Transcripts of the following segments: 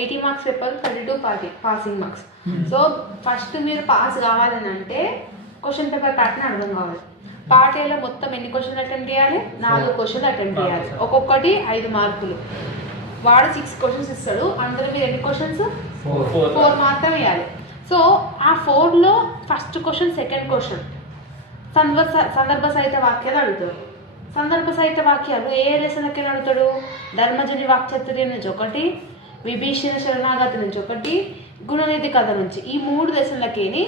80 marks paper 32 passing marks. So first మీరు pass కావాలని అంటే క్వశ్చన్ పేపర్ ప్యాటర్న్ అర్థం కావాలి. పార్ట్ ఏలో మొత్తం ఎన్ని క్వశ్చన్లు అటెంప్ట్ చేయాలి? 4 క్వశ్చన్లు అటెంప్ట్ చేయాలి, ఒక్కొక్కటి 5 మార్కులు. వాడు 6 క్వశ్చన్స్ ఇస్తాడు, అందులో మీరు ఎన్ని క్వశ్చన్స్? 4 మాత్రం వేయాలి. సో ఆ 4లో ఫస్ట్ క్వశ్చన్, సెకండ్ క్వశ్చన్ సందర్భ సహిత వాక్యాలు అడుగుతాడు. సందర్భ సహిత వాక్యాలు ఏ లెసన్లకి అడుగుతాడు? ధర్మజుని వాక్చాతుర్యం నుంచి ఒకటి, విభీషణ శరణాగతి నుంచి ఒకటి, గుణనిధి కథ నుంచి. ఈ 3 లెసన్లకేని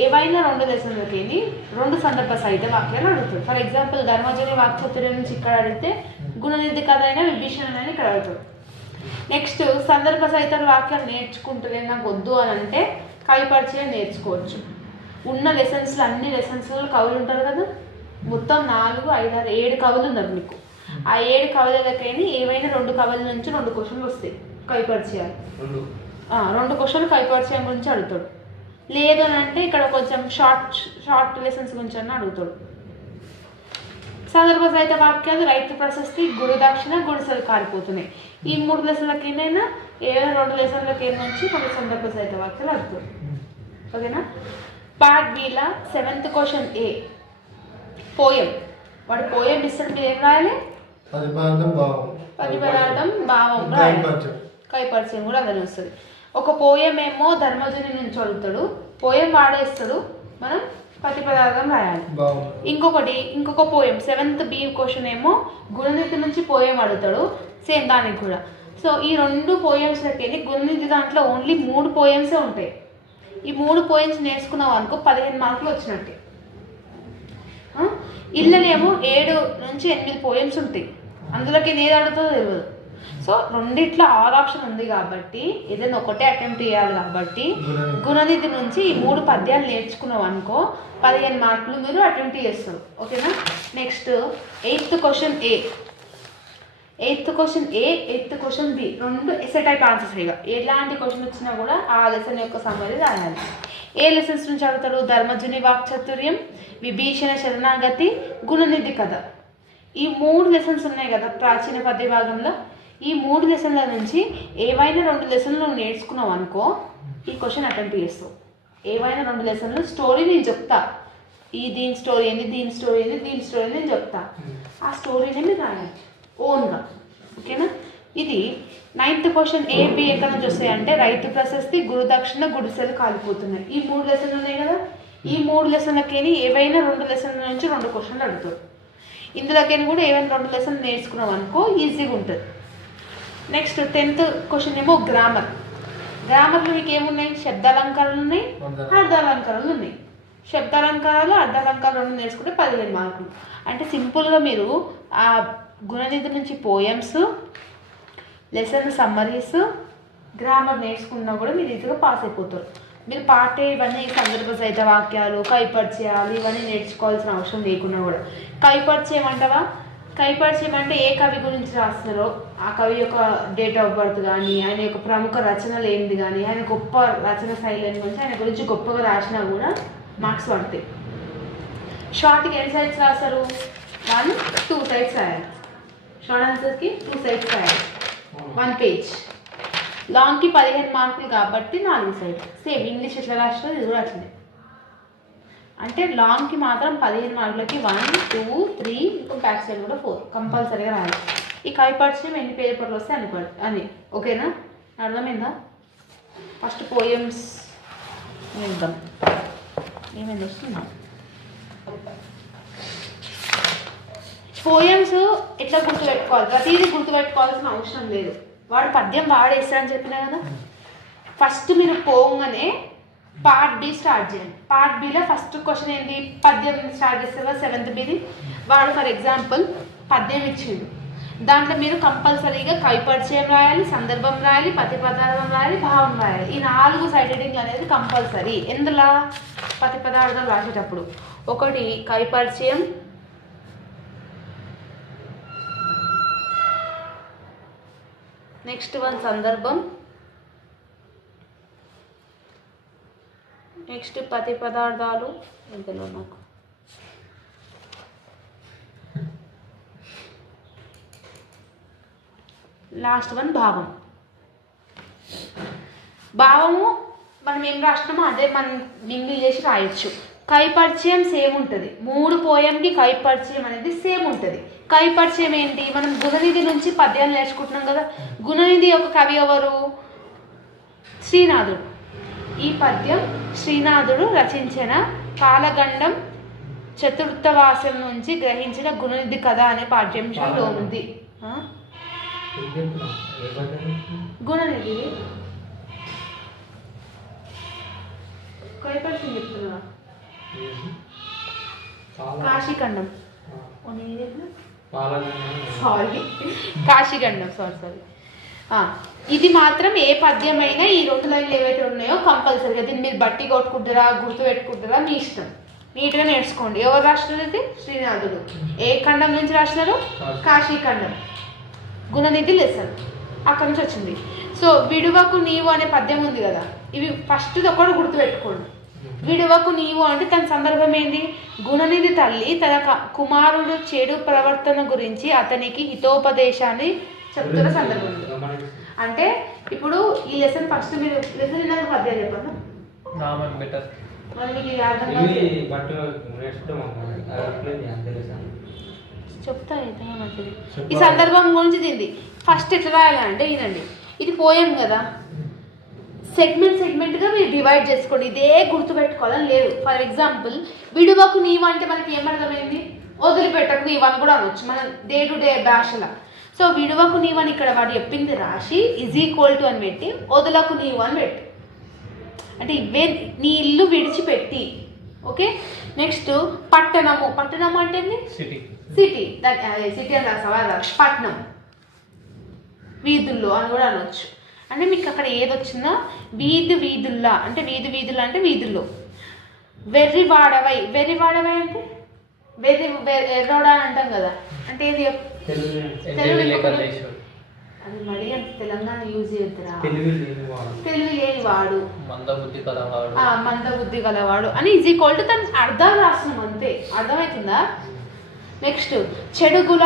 ఏవైనా 2 లెసన్లకేని 2 సందర్భ సహిత వాక్యాలు అడుగుతాడు. ఫర్ ఎగ్జాంపుల్ ధర్మజుని వాక్చాతుర్యం నుంచి ఇక్కడ అడిగితే గుణనిధి కథ అయినా విభీషణ అయినా ఇక్కడ అడుగుతాడు. నెక్స్ట్ సందర్భ సహిత వాక్యాలు నేర్చుకుంటలే నాకు వద్దు అని అంటే కవి పరిచయం నేర్చుకోవచ్చు. ఉన్న లెసన్స్లో అన్ని లెసన్స్లో కవులు ఉంటారు కదా, మొత్తం 4, 5, 6, 7 కవులు ఉన్నారు మీకు. ఆ 7 కవులకైనా ఏవైనా 2 కవుల నుంచి 2 క్వశ్చన్లు వస్తాయి కవి పరిచయాలు. 2 క్వశ్చన్లు కవి పరిచయం గురించి అడుగుతాడు. లేదు అని అంటే ఇక్కడ కొంచెం షార్ట్ లెసన్స్ గురించి అన్న అడుగుతాడు. సందర్భ సహిత వాక్యాలు రైతు ప్రశస్తి, గురుదక్షిణ, గుడిసెలు కాలిపోతున్నాయి. ఈ 3 లెసన్లకైనా ఏవైనా 2 లెసన్లకైనా నుంచి కొన్ని సందర్భ సహిత వాక్యాలు అడుగుతాడు. ఓకేనా? పార్ట్ బిలా 7th క్వశ్చన్ ఏ పోయం. వాడు పోయం ఇస్తాడు, మీరు ఏం రాయాలి? ప్రతిపదార్థం భావం రాయాలి. కవి పరిచయం కూడా అలానే వస్తుంది. ఒక పోయం ఏమో ధర్మజుని నుంచి అడుగుతాడు, పోయం వాడేస్తాడు, మనం ప్రతిపదార్థం రాయాలి. ఇంకొక పోయం 7th బి క్వశ్చన్ ఏమో గుణనిధి నుంచి పోయం అడుగుతాడు, సేమ్ దానికి కూడా. సో ఈ 2 పోయమ్స్లకి వెళ్ళి గుణనిధి దాంట్లో ఓన్లీ 3 పోయమ్సే ఉంటాయి. ఈ 3 పోయమ్స్ నేర్చుకున్నావు అనుకో 15 మార్కులు వచ్చినట్టే. ఇళ్ళనేమో 7 నుంచి 8 పోయమ్స్ ఉంటాయి, అందులోకి ఏది అడుగుతుందో తెలియదు. సో రెండిట్లో 6 ఆప్షన్ ఉంది కాబట్టి ఏదైనా ఒకటే అటెంప్ట్ చేయాలి కాబట్టి గుణనిధి నుంచి ఈ 3 పద్యాలు నేర్చుకున్నావు అనుకో 15 మార్కులు మీరు అటెంప్ట్ చేస్తారు. ఓకేనా? Next 8th question A, 8th question A, 8th question B 2 SA type answers. ఇక ఎలాంటి క్వశ్చన్ వచ్చినా కూడా ఆ లెసన్ యొక్క సమ్మరీ రాయాలి. ఏ లెసన్స్ నుంచి అడుగుతాడు? ధర్మజుని వాక్చాతుర్యం, విభీషణ శరణాగతి, గుణనిధి కథ. ఈ 3 లెసన్స్ ఉన్నాయి కదా ప్రాచీన పద్య భాగంలో. ఈ 3 లెసన్ల నుంచి ఏవైనా 2 లెసన్లు నువ్వు నేర్చుకున్నావు అనుకో ఈ క్వశ్చన్ అటెంప్ట్ చేస్తావు. ఏవైనా 2 లెసన్లు స్టోరీ నేను చెప్తా, దీని స్టోరీ ఏంది, దీని స్టోరీ ఏంది, దీని స్టోరీ ఏంది నేను చెప్తా, ఆ స్టోరీని మీరు రాయాలి ఓన్గా. ఓకేనా? ఇది 9th క్వశ్చన్ ఏ, బి ఎక్కడ నుంచి వస్తాయి అంటే రైతు ప్రశస్తి, గురుదక్షిణ, గుడిసెలు కాలిపోతున్నాయి. ఈ 3 లెసన్లు ఉన్నాయి కదా, ఈ 3 లెసన్లకేని ఏవైనా 2 లెసన్ల నుంచి 2 క్వశ్చన్లు అడుగుతాడు. ఇందులోకైనా కూడా ఏవైనా 2 లెసన్లు నేర్చుకున్నాం అనుకో ఈజీగా ఉంటుంది. నెక్స్ట్ 10th క్వశ్చన్ ఏమో గ్రామర్. గ్రామర్లో మీకు ఏమున్నాయి? శబ్దాలంకారాలు ఉన్నాయి, అర్ధాలంకారాలు ఉన్నాయి. శబ్దాలంకారాలు, అర్ధాలంకారాలు 2 నేర్చుకుంటే 15 మార్కులు. అంటే సింపుల్గా మీరు ఆ గుణనిధి నుంచి పోయమ్స్, లెసన్ సమ్మరీస్, గ్రామర్ నేర్చుకున్నా కూడా మీరు ఈజీగా పాస్ అయిపోతారు. మీరు పాటే ఇవన్నీ సందర్భ సహిత వాక్యాలు, కవి పరిచయాలు ఇవన్నీ నేర్చుకోవాల్సిన అవసరం లేకున్నా కూడా. కవి పరిచయం అంటావా? కవి పరిచయం అంటే ఏ కవి గురించి రాస్తున్నారో ఆ కవి యొక్క డేట్ ఆఫ్ బర్త్ కానీ, ఆయన యొక్క ప్రముఖ రచనలు ఏంటి కానీ, ఆయన గొప్ప రచన శైలిని గురించి, ఆయన గురించి గొప్పగా రాసినా కూడా మార్క్స్ పడతాయి. షార్ట్కి ఎన్ని సైడ్స్ రాస్తారు? 1, 2 సైడ్స్ రాయాలి. షార్ట్ ఆన్సర్కి 2 సైడ్స్ రాయాలి, 1 పేజ్. లాంగ్కి 15 మార్కులు కాబట్టి 4 సైడ్స్. సేమ్ ఇంగ్లీష్ ఎట్లా రాస్తారు ఇది కూడా అట్లనే. అంటే లాంగ్కి మాత్రం 15 మార్కులకి 1, 2, 3 ఇంకో బ్యాక్ సైడ్ కూడా 4 కంపల్సరీగా రాయాలి. ఈ కవి పరిచయం ఎన్ని పేపర్లు వస్తే అని. ఓకేనా? అర్థమైందా? ఫస్ట్ పోయమ్స్ విందాం. ఏమైంది వస్తుందా? పోయమ్స్ ఎట్లా గుర్తుపెట్టుకోవాలి? ప్రతిదీ గుర్తుపెట్టుకోవాల్సిన అవసరం లేదు. వాడు పద్యం వాడేస్తాడని చెప్పినా కదా. ఫస్ట్ మీరు పోగానే పార్ట్ బి స్టార్ట్ చేయండి. పార్ట్ బిలో ఫస్ట్ క్వశ్చన్ ఏంటి? పద్యం స్టార్ట్ చేస్తే 7th బిది వాడు ఫర్ ఎగ్జాంపుల్ పద్యం ఇచ్చిండు, దాంట్లో మీరు కంపల్సరీగా కవి పరిచయం రాయాలి, సందర్భం రాయాలి, ప్రతిపదార్థం రాయాలి, భావం రాయాలి. ఈ 4 సైడ్ హెడ్డింగ్ అనేది కంపల్సరీ. ఎందులో? ప్రతిపదార్థాలు రాసేటప్పుడు ఒకటి కవి పరిచయం, నెక్స్ట్ 1 సందర్భం, నెక్స్ట్ ప్రతిపదార్థాలు, ఇందులో నాకు లాస్ట్ 1 భావం. భావము మనం ఏం రాసినామో అదే మనం మింగిల్ చేసి రాయొచ్చు. కవిపరిచయం సేమ్ ఉంటుంది. 3 పోయంకి కవిపరిచయం అనేది సేమ్ ఉంటుంది. కవిపరిచయం ఏంటి? మనం గుణనిధి నుంచి పద్యాలు నేర్చుకుంటున్నాం కదా. గుణనిధి యొక్క కవి ఎవరు? శ్రీనాథుడు. ఈ పద్యం శ్రీనాథుడు రచించిన కాలగండం చతుర్థవాసం నుంచి గ్రహించిన గుణనిధి కథ అనే పాఠ్యాంశంలో ఉంది. గుణనిధి కవిపరిచయం చెప్తున్నా. Kasikhandam sorry Kasikhandam sorry. ఇది మాత్రం ఏ పద్యమైనా ఈ 2 లైన్లు ఏవైతే ఉన్నాయో కంపల్సరీగా దీన్ని మీరు బట్టి కొట్టుకుంటారా గుర్తు పెట్టుకుంటారా మీ ఇష్టం. నీట్గా నేర్చుకోండి. ఎవరు రాసినారు? ఇది శ్రీనాథుడు. ఏ ఖండం నుంచి రాసినారు? కాశీఖండం. గుణనిధి లెసన్ అక్కడ నుంచి వచ్చింది. సో విడువకు నీవు అనే పద్యం ఉంది కదా, ఇవి ఫస్ట్ ఒకటి గుర్తుపెట్టుకోండి. విడువకు నీవు అంటే తన సందర్భం ఏంటి? గుణనిధి తల్లి తన కుమారుడు చెడు ప్రవర్తన గురించి అతనికి హితోపదేశాన్ని చెప్తున్న సందర్భం. అంటే ఇప్పుడు ఈ లెసన్ ఫస్ట్ మీరు లెసన్ విన్నాక పద్యాలు చెప్పండి. చెప్తా మంచిది. ఈ సందర్భం గురించి తింది ఫస్ట్ ఎట్లా రాయాలంటే వినండి. ఇది పోయం కదా, సెగ్మెంట్గా మీరు డివైడ్ చేసుకోండి. ఇదే గుర్తుపెట్టుకోవాలని లేదు. ఫర్ ఎగ్జాంపుల్ విడువకు నీవు అంటే మనకి ఏమర్థమైంది? వదిలిపెట్టకు నీవు అని కూడా అనొచ్చు మన డే టు డే భాషలో. సో విడువకు నీవు అని ఇక్కడ వాడు చెప్పింది రాసి = అని పెట్టి వదులకు నీవు అని పెట్టి, అంటే ఇవే నీ ఇల్లు విడిచిపెట్టి. ఓకే. నెక్స్ట్ పట్టణము. పట్టణము అంటే సిటీ. సిటీ అని రాసావా? పట్నం. వీధుల్లో అని కూడా అనొచ్చు. అంటే మీకు అక్కడ ఏది వచ్చిందో వీధుల్లా అంటే వీధుల్లా అంటే వీధుల్లో. వెర్రివాడవై అంటే ఎర్రోడా అని అంటాం కదా, అంటే ఏది? అది మరి అంత తెలంగాణ యూజ్ చేద్దురా. తెలివి లేని వాడు, మందబుద్ధి గలవాడు అని = తన అర్థం రాస్తున్నాం అంతే. అర్థమవుతుందా? నెక్స్ట్ చెడుగుల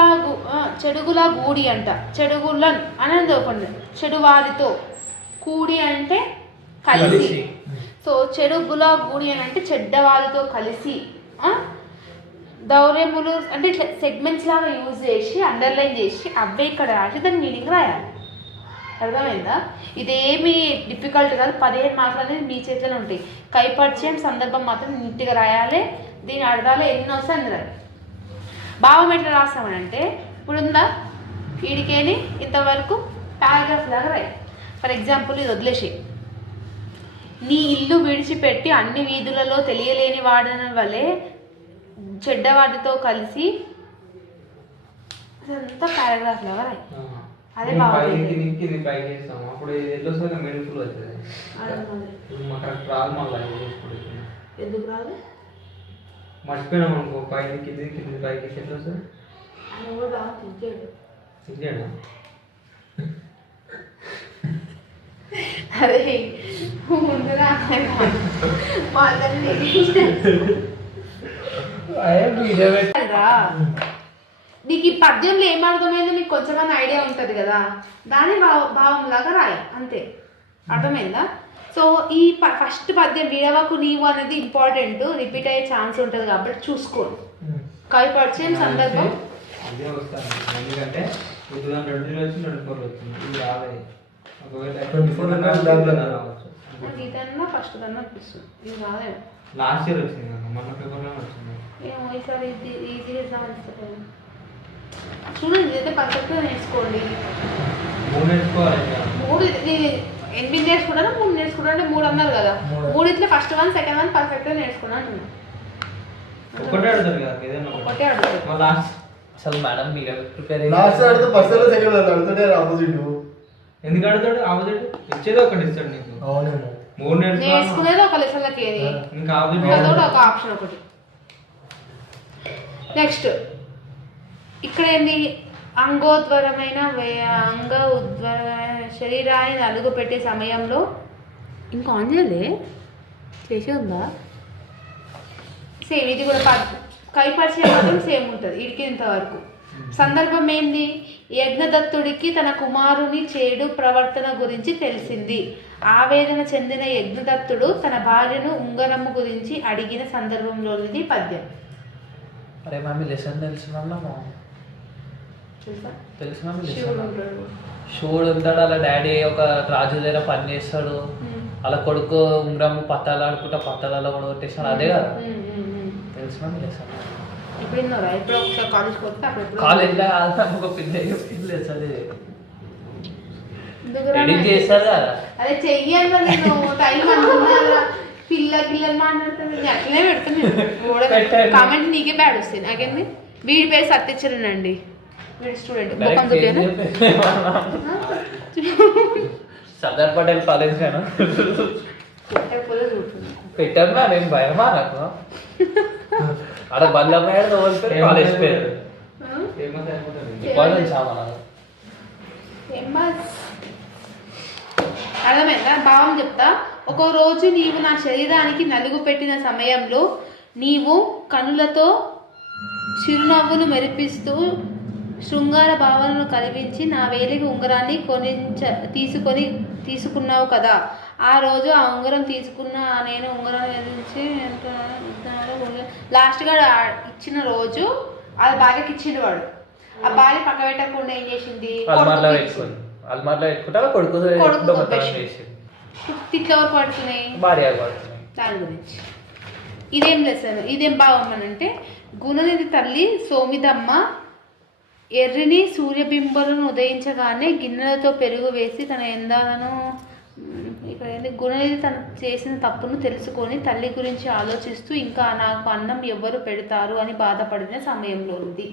గూడి అంట. చెడుగుల అని చెప్పండి. చెడువారితో కూడి అంటే కలిసి. సో చెడుగుల గూడి అని అంటే చెడ్డవారితో కలిసి. దౌర్యములు అంటే ఇట్లా సెగ్మెంట్స్ లాగా యూజ్ చేసి అండర్లైన్ చేసి అవే ఇక్కడ రాసి దాని మీనింగ్ రాయాలి. అర్థమైందా? ఇదేమి డిఫికల్ట్ కాదు. 15 మార్కులు అనేది మీ చేతిలో ఉంటాయి. కవిపరిచయం సందర్భం మాత్రం నీట్గా రాయాలి. దీని అర్థాలు ఎన్నో వస్తాయి రాయాలి. భావం ఎట్లా రాస్తామని అంటే ఇప్పుడు ఉందా వీడికేని ఇంతవరకు పారాగ్రాఫ్ లాగా రాయి. ఫర్ ఎగ్జాంపుల్ ఇది వదిలేసి, నీ ఇల్లు విడిచిపెట్టి అన్ని వీధులలో తెలియలేని వాడన వలె చెడ్డవాడితో కలిసి అంతా పారాగ్రాఫ్ లాగా రాయి. అదే భావం. ఎందుకు రాదు? మర్చిపోయినాం అనుకో, పైకి కింది పైకి ఎట్లా వస్తుంది? అదే ముందుగా నీకు ఈ పద్యంలో ఏం అర్థమైందో నీకు కొంచెమైనా ఐడియా ఉంటుంది కదా, దాని భావం లాగా రాయి అంతే. అర్థమైందా? సో ఈ ఫస్ట్ పద్యం విడవకు నీవు అనేది ఇంపార్టెంట్, రిపీట్ అయ్యే ఛాన్స్ ఉంటుంది కాబట్టి చూసుకోండి. కవిపరిచయం సందర్భం ఎందుకంటే గీతన్నా ఫస్ట్ కన్నా అనిపిస్తుంది. ఇది రాదేమో. లాస్ట్ ఇయర్ వచ్చింది కదా, మొన్న పేపర్లో వచ్చింది. ఏమో ఈసారి ఈజీ చేద్దాం అనిపిస్తుంది. చూడండి ఇదైతే పర్ఫెక్ట్గా నేర్చుకోండి. 3 నేర్చుకోవాలి. 8 నేర్చుకుంటారా 3 నేర్చుకుంటారా అంటే 3 అన్నారు కదా. 3 ఇట్లా ఫస్ట్ 1 సెకండ్ 1 పర్ఫెక్ట్గా నేర్చుకున్నా అంటున్నా. ఒకటే అడుగుతారు కదా, ఏదైనా ఒకటే అడుగుతారు. లాస్ట్ అసలు మేడం మీరు ప్రిపేర్ లాస్ట్ అడుగుతా ఫస్ట్ సెకండ్ అడుగుతుంటే ఆపోజిట్. ఎందుకు అడుగుతాడు? ఆపోజిట్ ఇచ్చేది ఒకటి ఇస్తాడు నీకు. అవునేమో. 3 నేర్చుకునేది ఒక లెసన్లకి ఏది ఇంకా ఆపోజిట్ ఒక ఆప్షన్ ఒకటి. నెక్స్ట్ ఇక్కడ ఏంది? అంగోద్వరమైన అంగ ఉద్వరమైన శరీరాన్ని అడుగు పెట్టే సమయంలో ఇంకా ఆన్ చేయలే చేసి ఉందా? సేమ్ ఇది కూడా కవిపరిచయం మాత్రం సేమ్ ఉంటుంది. ఇడికి ఇంతవరకు సందర్భం ఏంది? యజ్ఞదత్తుడికి తన కుమారుని చెడు ప్రవర్తన గురించి తెలిసింది. ఆవేదన చెందిన యజ్ఞదత్తుడు తన భార్యను ఉంగరము గురించి అడిగిన సందర్భంలోనిది పద్యం. అరే మమ్మీ లెసన్ తెలుసు శివుడు ఉంటాడు, అలా డాడీ ఒక రాజు దగ్గర పని చేస్తాడు, అలా కొడుకు ఉంగరం పత్తాలు ఆడుకుంటా పత్తాలలో కూడా కొట్టేస్తాడు, అదే కదా తెలుసు మమ్మీ లెసన్. ఇప్పుడు విన్నారా? ఇప్పుడు ఒకసారి కాలేజ్కి వస్తే అప్పుడు కాలేజ్లో ఒక పిల్ల లెసన్ ఎడిట్ చేస్తారు కదా. అదే చెయ్యాలి నేను టైం అనుకున్నా పిల్లలు మాట్లాడుతుంది అట్లనే పెడుతున్నాను. కామెంట్ నీకే బ్యాడ్ వస్తుంది. నాకేంది? వీడి పేరు సత్యచరణ్ అండి, వీడి స్టూడెంట్. ముఖం చూపాను. సర్దార్ పటేల్ కాలేజ్ పెట్టారు నా నేను భయమా నాకు అక్కడ బండ్ల పేరు తోలిపోయి కాలేజ్ పేరు అర్థమైందా? భావం చెప్తా. ఒక రోజు నీవు నా శరీరానికి నలుగు పెట్టిన సమయంలో నీవు కనులతో చిరునవ్వులు మెరిపిస్తూ శృంగార భావనను కలిగించి నా వేలికి ఉంగరాన్ని తీసుకున్నావు కదా. ఆ రోజు ఆ ఉంగరం తీసుకున్న నేను ఉంగరాన్ని కలిగించి లాస్ట్గా ఇచ్చిన రోజు అది బాగా ఇచ్చిండు వాడు. ఆ భార్య పక్క పెట్టకుండా ఏం చేసింది? తిట్లు ఎవరు పడుతున్నాయి? దాని గురించి ఇదేం లెసన్, ఇదేం భావం అని అంటే, గుణనిధి తల్లి సోమిదమ్మ ఎర్రిని సూర్యబింబలను ఉదయించగానే గిన్నెలతో పెరుగు వేసి తన ఎందాలను ఇక్కడ ఏంటి, గుణనిధి తను చేసిన తప్పును తెలుసుకొని తల్లి గురించి ఆలోచిస్తూ ఇంకా నాకు అన్నం ఎవరు పెడతారు అని బాధపడిన సమయంలో ఉంది.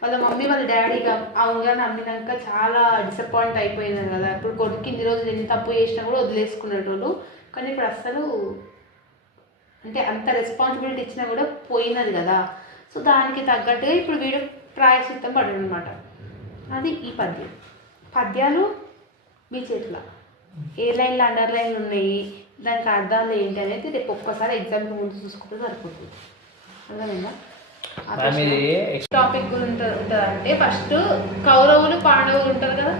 వాళ్ళ మమ్మీ వాళ్ళ డాడీగా ఆ ఉంగరాన్ని అమ్మినాక చాలా డిసప్పాయింట్ అయిపోయినారు కదా. ఇప్పుడు కొడుకు ఇన్ని రోజులు ఎన్ని తప్పు చేసినా కూడా వదిలేసుకునేటోళ్ళు, కానీ ఇప్పుడు అస్సలు అంటే అంత రెస్పాన్సిబిలిటీ ఇచ్చినా కూడా పోయినది కదా. సో దానికి తగ్గట్టుగా ఇప్పుడు వీడు ప్రాయశ్చిత్తం పడడు అనమాట. అది ఈ పద్యం. పద్యాలు మీ చేతిలో ఏ లైన్లు అండర్ లైన్లు ఉన్నాయి, దానికి అర్థాలు ఏంటి అనేది రేపు ఒక్కసారి ఎగ్జామ్కి ముందు చూసుకుంటే సరిపోతుంది. అర్థమైందా? టాపిక్ గురించి ఉంటుందంటే ఫస్ట్ కౌరవులు పాండవులు ఉంటారు కదా.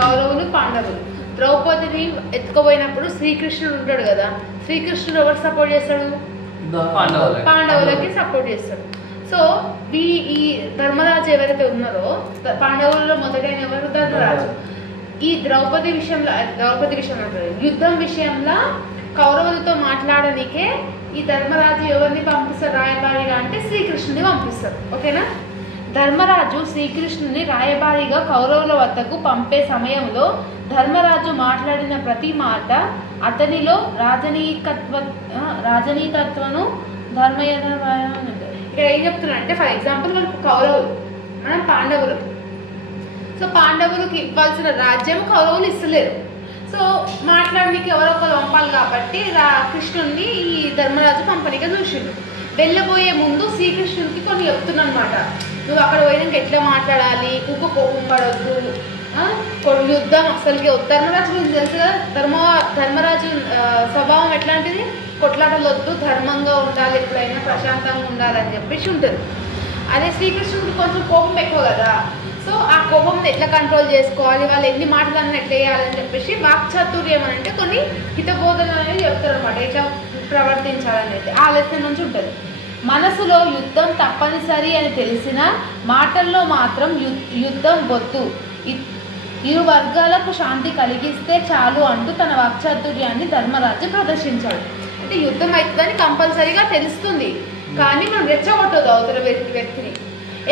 కౌరవులు పాండవులు ద్రౌపదిని ఎత్తుకోపోయినప్పుడు శ్రీకృష్ణుడు ఉంటాడు కదా. శ్రీకృష్ణుడు ఎవరు సపోర్ట్ చేస్తాడు? పాండవులకి సపోర్ట్ చేస్తాడు. సో ఈ ధర్మరాజు ఎవరైతే ఉన్నారో, పాండవులలో మొదటైన ఎవరు? ధర్మరాజు. ఈ ద్రౌపది విషయంలో యుద్ధం విషయంలో కౌరవులతో మాట్లాడడానికే ఈ ధర్మరాజు ఎవరిని పంపిస్తారు రాయబారిగా అంటే శ్రీకృష్ణుని పంపిస్తారు. ఓకేనా? ధర్మరాజు శ్రీకృష్ణుని రాయబారిగా కౌరవుల వద్దకు పంపే సమయంలో ధర్మరాజు మాట్లాడిన ప్రతి మాట అతనిలో రాజనీతత్వను ఇక్కడ ఏం చెప్తున్నా అంటే, ఫర్ ఎగ్జాంపుల్ వాళ్ళు కౌరవులు, మనం పాండవులు. సో పాండవులకు ఇవ్వాల్సిన రాజ్యం కౌరవులు ఇస్తలేరు. సో మాట్లాడడానికి ఎవరో ఒకరు పంపాలి కాబట్టి కృష్ణుడిని ఈ ధర్మరాజు పంపనిగా చూసిండు. వెళ్ళబోయే ముందు శ్రీకృష్ణుడికి కొన్ని చెప్తున్నా అనమాట. నువ్వు అక్కడ పోయినాక ఎట్లా మాట్లాడాలి, ఇంకో కోపం పడవద్దు, యుద్ధం అసలుకి ధర్మరాజు గురించి తెలుసు కదా. ధర్మరాజు స్వభావం ఎట్లాంటిది? కొట్లాటలు వద్దు, ధర్మంగా ఉండాలి, ఎప్పుడైనా ప్రశాంతంగా ఉండాలని చెప్పేసి ఉంటుంది. అదే శ్రీకృష్ణుడికి కొంచెం కోపం ఎక్కువ కదా. సో ఆ కోపంని ఎట్లా కంట్రోల్ చేసుకోవాలి, వాళ్ళు ఎన్ని మాటలన్నీ ఎట్లా వేయాలని చెప్పేసి వాక్చాతుర్యం అని అంటే కొన్ని హితబోధనలు అనేది చెప్తారు అనమాట, ఎట్లా ప్రవర్తించాలనేది ఆ లెసన్ నుంచి ఉంటుంది. మనసులో యుద్ధం తప్పనిసరి అని తెలిసిన మాటల్లో మాత్రం యుద్ధం వద్దు, ఇరు వర్గాలకు శాంతి కలిగిస్తే చాలు అంటూ తన వాక్చాతుర్యాన్ని ధర్మరాజు ప్రదర్శించాడు. అంటే యుద్ధం అవుతుందని కంపల్సరీగా తెలుస్తుంది, కానీ మనం రెచ్చగొట్టదు అవతల వ్యక్తిని.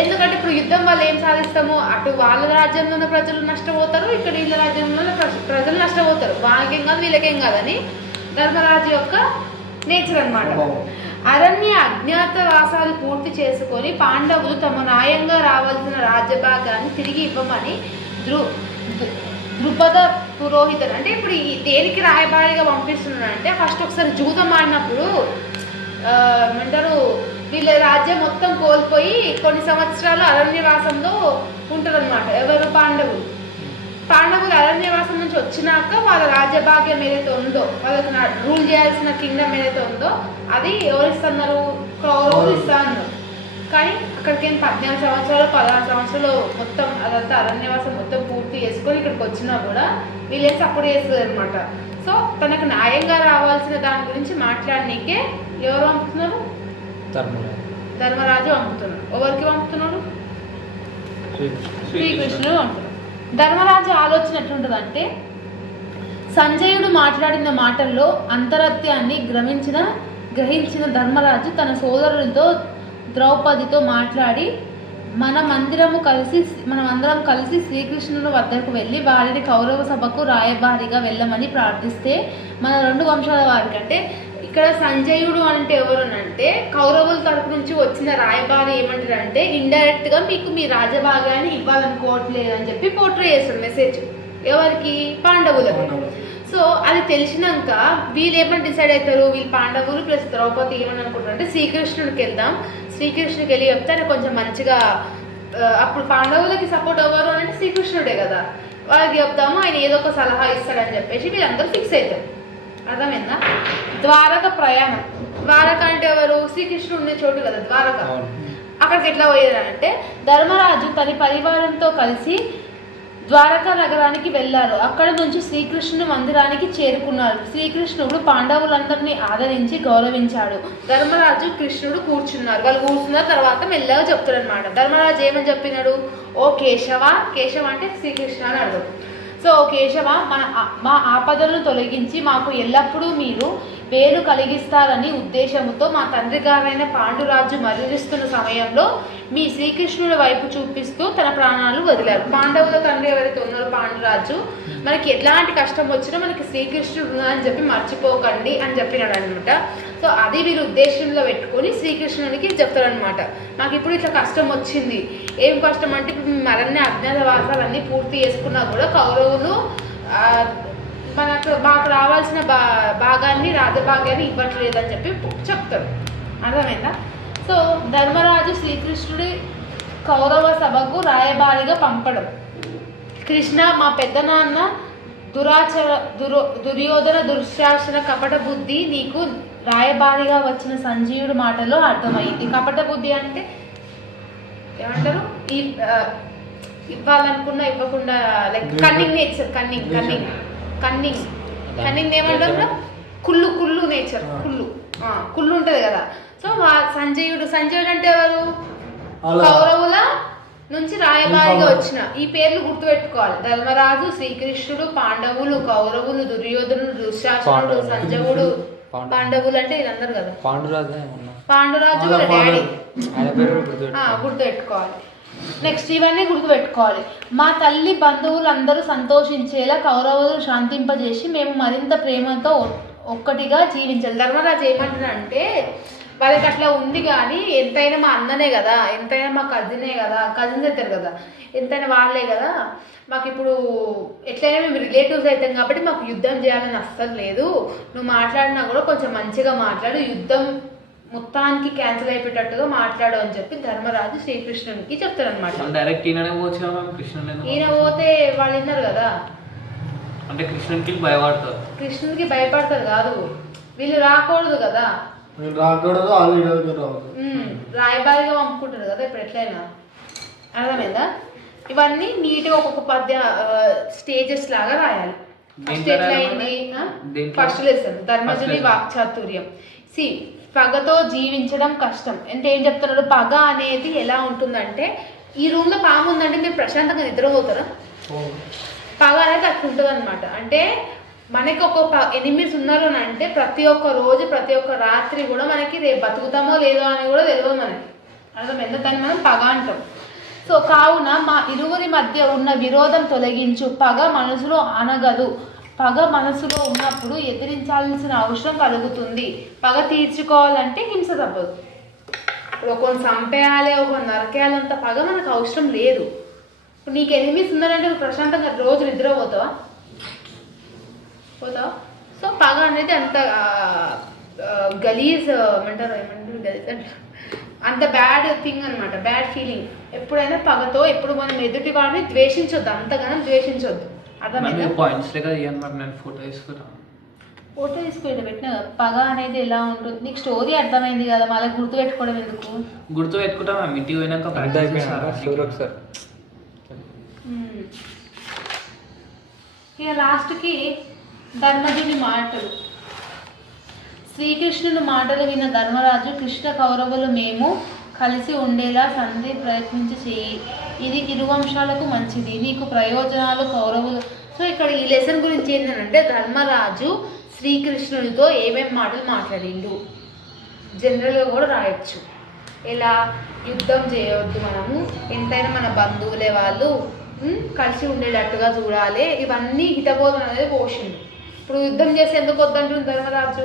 ఎందుకంటే ఇప్పుడు యుద్ధం వల్ల ఏం సాధిస్తాము? అటు వాళ్ళ రాజ్యంలో ఉన్న ప్రజలు నష్టపోతారు, ఇక్కడ వీళ్ళ రాజ్యంలో ఉన్న ప్రజలు నష్టపోతారు. వాళ్ళకేం కాదు వీళ్ళకేం కాదని ధర్మరాజు యొక్క నేచర్ అన్నమాట. అరణ్య అజ్ఞాతవాసాలు పూర్తి చేసుకొని పాండవులు తమ న్యాయంగా రావాల్సిన రాజ్యభాగాన్ని తిరిగి ఇవ్వమని ద్రుపద పురోహితుడు అంటే ఇప్పుడు దేనికి రాయబారిగా పంపిస్తున్నాడంటే, ఫస్ట్ ఒకసారి జూదం ఆడినప్పుడు ఏమంటారు, వీళ్ళ రాజ్యం మొత్తం కోల్పోయి కొన్ని సంవత్సరాలు అరణ్యవాసంలో ఉంటారనమాట. ఎవరు? పాండవులు. అరణ్యవాసం నుంచి వచ్చినాక వాళ్ళ రాజ్యభాగ్యం ఏదైతే ఉందో, వాళ్ళకి రూల్ చేయాల్సిన కింగ్డమ్ ఏదైతే ఉందో అది ఎవరు ఇస్తున్నారు? కౌరవులు ఇస్తా అన్నారు. కానీ అక్కడికి 14 సంవత్సరాలు 16 సంవత్సరాలు మొత్తం అదంతా అరణ్యవాసం మొత్తం పూర్తి చేసుకొని ఇక్కడికి వచ్చినా కూడా వీళ్ళేం సపోర్ట్ చేస్తుంది అనమాట. సో తనకు న్యాయంగా రావాల్సిన దాని గురించి మాట్లాడనీకే ఎవరు పంపుతున్నారు? ధర్మరాజు పంపుతున్నాడు. ఎవరికి పంపుతున్నాడు? శ్రీకృష్ణుడు పంపుతున్నాడు. ధర్మరాజు ఆలోచన ఎట్లుంటుందంటే, సంజయుడు మాట్లాడిన మాటల్లో అంతరత్యాన్ని గ్రహించిన ధర్మరాజు తన సోదరులతో ద్రౌపదితో మాట్లాడి మనమందరం కలిసి శ్రీకృష్ణుని వద్దకు వెళ్ళి వారిని కౌరవ సభకు రాయబారిగా వెళ్ళమని ప్రార్థిస్తే మన 2 వంశాల వారికి, అంటే ఇక్కడ సంజయుడు అంటే ఎవరునంటే కౌరవుల తరపు నుంచి వచ్చిన రాయబారి ఏమంటారంటే ఇండైరెక్ట్ గా మీకు మీ రాజభాగాన్ని ఇవ్వాలనుకోవట్లేదు అని చెప్పి పోర్ట్రే చేస్తాడు మెసేజ్. ఎవరికి? పాండవులకు. సో అది తెలిసినాక వీళ్ళు ఏమని డిసైడ్ అవుతారు, వీళ్ళు పాండవులు ప్లస్ ద్రౌపది ఏమని అనుకుంటారు అంటే శ్రీకృష్ణుడికి వెళ్దాం, శ్రీకృష్ణుడికి వెళ్ళి చెప్తే ఆయన కొంచెం మంచిగా, అప్పుడు పాండవులకి సపోర్ట్ ఎవరు అంటే శ్రీకృష్ణుడే కదా, వాళ్ళకి చెప్తాము ఆయన ఏదో ఒక సలహా ఇస్తాడని చెప్పేసి వీళ్ళందరూ ఫిక్స్ అవుతారు. అర్థమైందా? ద్వారక ప్రయాణం. ద్వారక అంటే ఎవరు? శ్రీకృష్ణుడు ఉండే చోటు కదా ద్వారక. అక్కడికి ఎట్లా పోయారంటే ధర్మరాజు తన పరివారంతో కలిసి ద్వారకా నగరానికి వెళ్ళారు. అక్కడ నుంచి శ్రీకృష్ణుని మందిరానికి చేరుకున్నారు. శ్రీకృష్ణుడు పాండవులందరినీ ఆదరించి గౌరవించాడు. ధర్మరాజు కృష్ణుడు కూర్చున్నారు. వాళ్ళు కూర్చున్న తర్వాత మెల్లగా చెప్తారు అనమాట. ధర్మరాజు ఏమని చెప్పినాడు? ఓ కేశవ, కేశవ అంటే శ్రీకృష్ణ అని అడుగు. సో కేశవ, మా ఆపదలను తొలగించి మాకు ఎల్లప్పుడూ మీరు పేరు కలిగిస్తారని ఉద్దేశంతో మా తండ్రి గారైన పాండురాజు మరణిస్తున్న సమయంలో మీ శ్రీకృష్ణుడి వైపు చూపిస్తూ తన ప్రాణాలు వదిలారు. పాండవుల తండ్రి ఎవరైతే ఉన్నారో పాండురాజు, మనకి ఎలాంటి కష్టం వచ్చినా మనకి శ్రీకృష్ణుడు అని చెప్పి మర్చిపోకండి అని చెప్పినాడు అనమాట. సో అది వీరు ఉద్దేశంలో పెట్టుకొని శ్రీకృష్ణునికి చెప్తారనమాట. నాకు ఇప్పుడు ఇట్లా కష్టం వచ్చింది. ఏం కష్టం అంటే ఇప్పుడు మరన్ని అజ్ఞాతవాసాలన్నీ పూర్తి చేసుకున్నా కూడా కౌరవులు మాకు రావాల్సిన భాగాన్ని రాజభాగాన్ని ఇవ్వట్లేదు అని చెప్పి చెప్తారు. అర్థమైందా? సో ధర్మరాజు శ్రీకృష్ణుడి కౌరవ సభకు రాయబారిగా పంపడం. కృష్ణ, మా పెద్దనాన్న దుర్యోధన దుశ్శాసన కపట బుద్ధి నీకు రాయబారిగా వచ్చిన సంజీవుడి మాటలో అర్థమైంది. కపట బుద్ధి అంటే ఏమంటారు? ఇవ్వాలనుకున్నా ఇవ్వకుండా, లైక్ కన్నింగ్ నేచర్. కన్నింగ్ ఏమంటారు? కుళ్ళు నేచర్. కుళ్ళు ఉంటది కదా. సో సంజయుడు అంటే ఎవరు? కౌరవుల నుంచి రాయబారిగా వచ్చిన. ఈ పేర్లు గుర్తుపెట్టుకోవాలి. ధర్మరాజు, శ్రీకృష్ణుడు, పాండవులు, కౌరవులు, దుర్యోధనుడు, దుశ్శాసనుడు, సంజయుడు. పాండవులు అంటే వీళ్ళందరూ కదా. పాండురాజు వాళ్ళ డాడీ. గుర్తుపెట్టుకోవాలి. నెక్స్ట్ ఇవన్నీ గుర్తుపెట్టుకోవాలి. మా తల్లి బంధువులందరూ సంతోషించేలా కౌరవులను శాంతింపజేసి మేము మరింత ప్రేమతో ఒక్కటిగా జీవించాలి. ధర్మరాజు ఏమంటున్నాడంటే, వాళ్ళకి అట్లా ఉంది కానీ ఎంతైనా మా అన్ననే కదా, ఎంతైనా మా కజినే కదా, కజిన్స్ అవుతారు కదా, ఎంతైనా వాళ్ళే కదా, మాకు ఇప్పుడు ఎట్లయినా మేము రిలేటివ్స్ అవుతాం కాబట్టి మాకు యుద్ధం చేయాలని అస్సలు లేదు. నువ్వు మాట్లాడినా కూడా కొంచెం మంచిగా మాట్లాడు, యుద్ధం మొత్తానికి క్యాన్సిల్ అయిపోయేటట్టుగా మాట్లాడు అని చెప్పి ధర్మరాజు శ్రీకృష్ణునికి చెప్తారనమాట. ఈయన పోతే వాళ్ళు విన్నారు కదా, అంటే కృష్ణునికి భయపడతారు కాదు, వీళ్ళు రాకూడదు కదా, రాయబారిగా పంపుకుంటారు కదా ఇప్పుడు ఎట్లయినా. అర్థమైందా? ఇవన్నీ నీట్గా ఒక్కొక్క స్టేజెస్ లాగా రాయాలి. ఫస్ట్ ఎట్లయింది? ఫస్ట్ లెసన్ ధర్మజుని వాక్చాతుర్యం. పగతో జీవించడం కష్టం అంటే ఏం చెప్తున్నాడు? పగ అనేది ఎలా ఉంటుందంటే, ఈ రూమ్ లో పాము ఉందంటే మీరు ప్రశాంతంగా నిద్రపోతారా? పగ అనేది అట్లా ఉంటుంది అనమాట. అంటే మనకి ఒక ఎనిమిస్ ఉన్నారు అని అంటే ప్రతి ఒక్క రోజు ప్రతి ఒక్క రాత్రి కూడా మనకి రేపు బతుకుతామో లేదో అని కూడా తెలియదు మనకి. అర్థమైందా? దాన్ని మనం పగ అంటాం. సో కావున మా ఇరువురి మధ్య ఉన్న విరోధం తొలగించు. పగ మనసులో అనగదు. పగ మనసులో ఉన్నప్పుడు ఎదిరించాల్సిన అవసరం కలుగుతుంది. పగ తీర్చుకోవాలంటే హింస తప్పదు. ఇప్పుడు ఒకరిని చంపేయాలి, ఒకరిని నరకేయాలంత పగ మనకు అవసరం లేదు. ఇప్పుడు నీకు ఎనిమిస్ ఉన్నారంటే నువ్వు ప్రశాంతంగా రోజు నిద్రపోతావా? సో పగ అనేది అంత గలీజ్ ఏమంటారు అంత బ్యాడ్ థింగ్ అనమాట, బ్యాడ్ ఫీలింగ్. ఎప్పుడైనా పగతో ఎప్పుడు మనం ఎదుటి వాడిని ద్వేషించొద్దు, అంతగానం ద్వేషించొద్దు. అర్థమైందా? ఫోటో తీసుకుని పెట్టిన పగ అనేది ఎలా ఉంటుంది నీకు స్టోరీ అర్థమైంది కదా మళ్ళీ గుర్తు పెట్టుకోవడం ఎందుకు? గుర్తు పెట్టుకుంటాం మేము ఇంటికి పోయినాక అంత అయిపోయినా స్టోరీ ఒకసారి ఇక లాస్ట్కి ధర్మజుని మాటలు. శ్రీకృష్ణుని మాటలు విన్న ధర్మరాజు, కృష్ణ కౌరవులు మేము కలిసి ఉండేలా సంధి ప్రయత్నించి చెయ్యి, ఇది ఇరువంశాలకు మంచిది, నీకు ప్రయోజనాలు కౌరవులు. సో ఇక్కడ ఈ లెసన్ గురించి ఏంటంటే ధర్మరాజు శ్రీకృష్ణుడితో ఏమేమి మాటలు మాట్లాడిండు జనరల్గా కూడా రాయొచ్చు. ఎలా యుద్ధం చేయవద్దు, మనము ఎంతైనా మన బంధువులే వాళ్ళు, కలిసి ఉండేటట్టుగా చూడాలి, ఇవన్నీ హితబోధన అనేది పోషింది. ఇప్పుడు యుద్ధం చేసి ఎందుకు వద్దంటుంది ధర్మరాజు?